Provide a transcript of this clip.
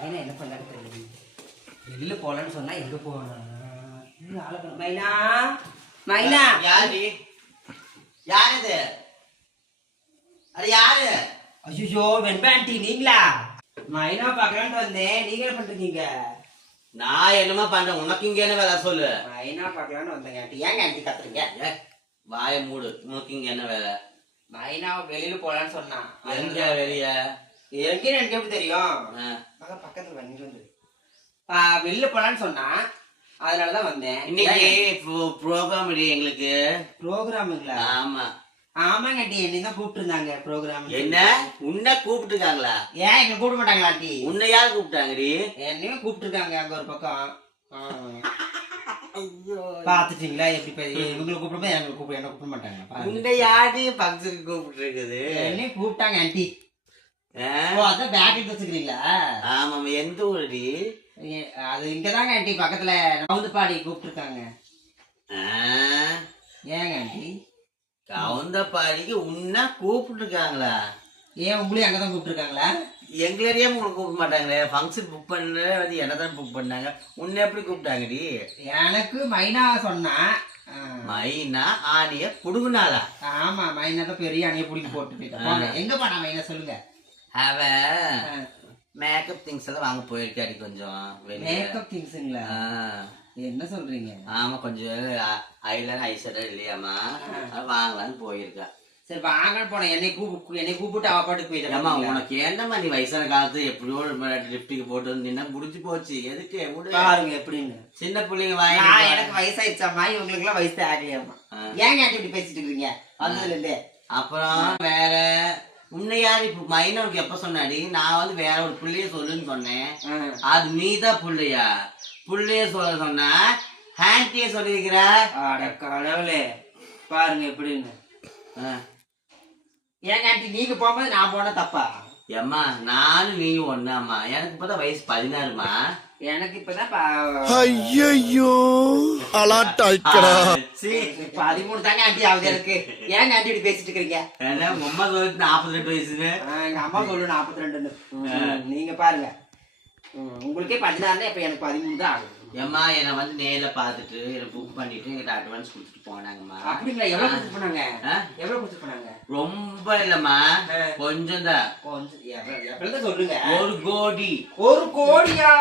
மைனா என்ன பண்ணாரு தெரியும் வெளியில போலான்னு சொன்னா எங்க போனா இன்னும் ஆளை காணோம். மைனா மைனா. யாரு யார் இது அது யாரு? ஐயோ வெண்பா ஆண்டி நீங்களா? மைனா பார்க்கலான்ட்டு வந்தேன். நீங்க என்ன பண்றீங்க நான் என்னமா பண்றேன்? உனக்கு இங்க என்ன வேலை சொல்லு. மைனா பார்க்கலான்னு வந்தேங்க ஆண்டி ஏங்க ஆண்டி கத்துறீங்க? வாயை மூடு. உனக்கு இங்க என்ன வேலை? மைனா வெளியில போலான்னு சொன்னான். எங்க வெளிய? எங்க எனக்கு எப்படி தெரியும்? மக பக்கத்துல வந்து. வந்து வெளில போலான்னு சொன்னா அதனாலதான் வந்தேன். இன்னைக்கு ப்ரோக்ராம் எங்களுக்கு. ப்ரோக்ராமுங்களா ஆமா. ஆமாங்க ஆண்டி என்னை தான் கூப்பிட்டு இருந்தாங்க ப்ரோக்ராம் என்ன? உன்னை கூப்பிட்டுருக்காங்களா? ஏன் எங்களை கூப்பிட மாட்டாங்களா ஆண்டி உன்னை யார் கூப்பிட்டாங்கடி? என்னையும் கூப்பிட்டுருக்காங்க அங்க ஒரு பக்கம். பாத்துட்டீங்களா எப்படி இவங்களை கூப்பிடும்போது எங்களை கூப்பிட என்ன கூப்பிட மாட்டாங்க. உன்னை யாரு பக்ஸுக்கு கூப்பிட்டு இருக்குது என்னையும் கூப்பிட்டாங்க ஆண்டி. ஓ அதான் பேக் எடுத்து வச்சுக்கிறீங்களா ஆமாம் எந்த ஊருடி? அது இங்கதாங்க ஆண்டி பக்கத்துல நவுந்துப்பாடி கூப்பிட்டுருக்காங்க. ஏங்க ஆண்டி கவுந்தப்பாடிக்கு உன்னை கூப்பிட்டுருக்காங்களா? ஏன் உங்களையும் அங்கதான் கூப்பிட்டுருக்காங்களா? எங்களறியே உனக்கு கூப்பிட மாட்டாங்களே. ஃபங்க்ஷன் புக் பண்ண வந்து என்ன தான் புக் பண்ணாங்க? உன்னை எப்படி கூப்பிட்டாங்கடி? எனக்கு மைனா சொன்னா மைனா ஆணிய புடுங்குனாளா? ஆமா மைனா தான் பெரிய அணைய பிடிக்க போட்டு போயிட்டா. போங்க. எங்க போனா மைனா சொல்லுங்க. அவ ஆ, மேக்கப் திங்ஸ் எல்லாம் வாங்க போயிருக்காடி கொஞ்சம் மேக்கப் திங்ஸுங்களா என்ன சொல்றீங்க? ஆமா கொஞ்சம் ஐலர் ஐஷடர் இல்லையாமா அது வாங்கலான்னு போயிருக்கா. சரி வாங்க போனேன் என்னை கூப்பு என்னை கூப்பிட்டு அவ பாட்டுக்கு ஏமா போயிட்டா உனக்கு என்னம்மா நீ வயசான காலத்து எப்படியோ லிப்டிக் போட்டு நின்னா முடிஞ்சு போச்சு. எதுக்கு விடு. பாருங்க எப்படின்னு. சின்ன பிள்ளைங்க வாங்கி எனக்கு வயசாயிடுச்சாமா இவங்களுக்கு எல்லாம் வயசு ஆகலையாமா. ஏங்க இப்படி பேசிட்டு இருக்கீங்க? வந்ததுல இருந்தே. அப்புறம் வேற உன்னை யாரு இப்ப மைனவனுக்கு எப்ப சொன்னாடி? நான் வந்து வேற ஒரு புள்ளைய சொல்லுன்னு சொன்னேன். அது நீதான் புள்ளையா? புள்ளைய சொல்ல சொன்னா ஹேண்டிய சொல்லியிருக்கிற அட கடவுளே. பாருங்க எப்படின்னு. ஏங்க ஆண்டி நீங்க போகும்போது நான் போன தப்பா? ஏம்மா நானும் நீயும் ஒண்ணாம்மா. எனக்கு இப்பதான் வயசு பதினாறுமா எனக்கு இப்பதான் ப- ஐயோ அலாட்டாய்க்கடா. சீ. பதிமூணு தாங்க ஆண்டி ஆகுது எனக்கு. ஏங்க ஆண்டி இப்படி பேசிட்டு இருக்கீங்க? அம்மா சொல்லிட்டு நாற்பத்தி ரெண்டு வயசுன்னு ஆ, எங்க அம்மா சொல்லு நாற்பத்தி ரெண்டுன்னு. நீங்க பாருங்க. உங்களுக்கே பதினாறுனா இப்ப எனக்கு பதிமூணு தான் ஆகுது. ஏம்மா என்னை வந்து நேர்ல பார்த்துட்டு என்னை புக் பண்ணிட்டு எங்கிட்ட அட்வான்ஸ் கொடுத்துட்டு போனாங்கம்மா. அப்படிங்களா? எவ்வளவு கொடுத்து போனாங்க? ஆ? எவ்வளவு கொடுத்து போனாங்க? ரொம்ப இல்லம்மா. கொஞ்சம் தான் கொஞ்சம் சொல்லுங்க ஒரு கோடி. ஒரு கோடியா?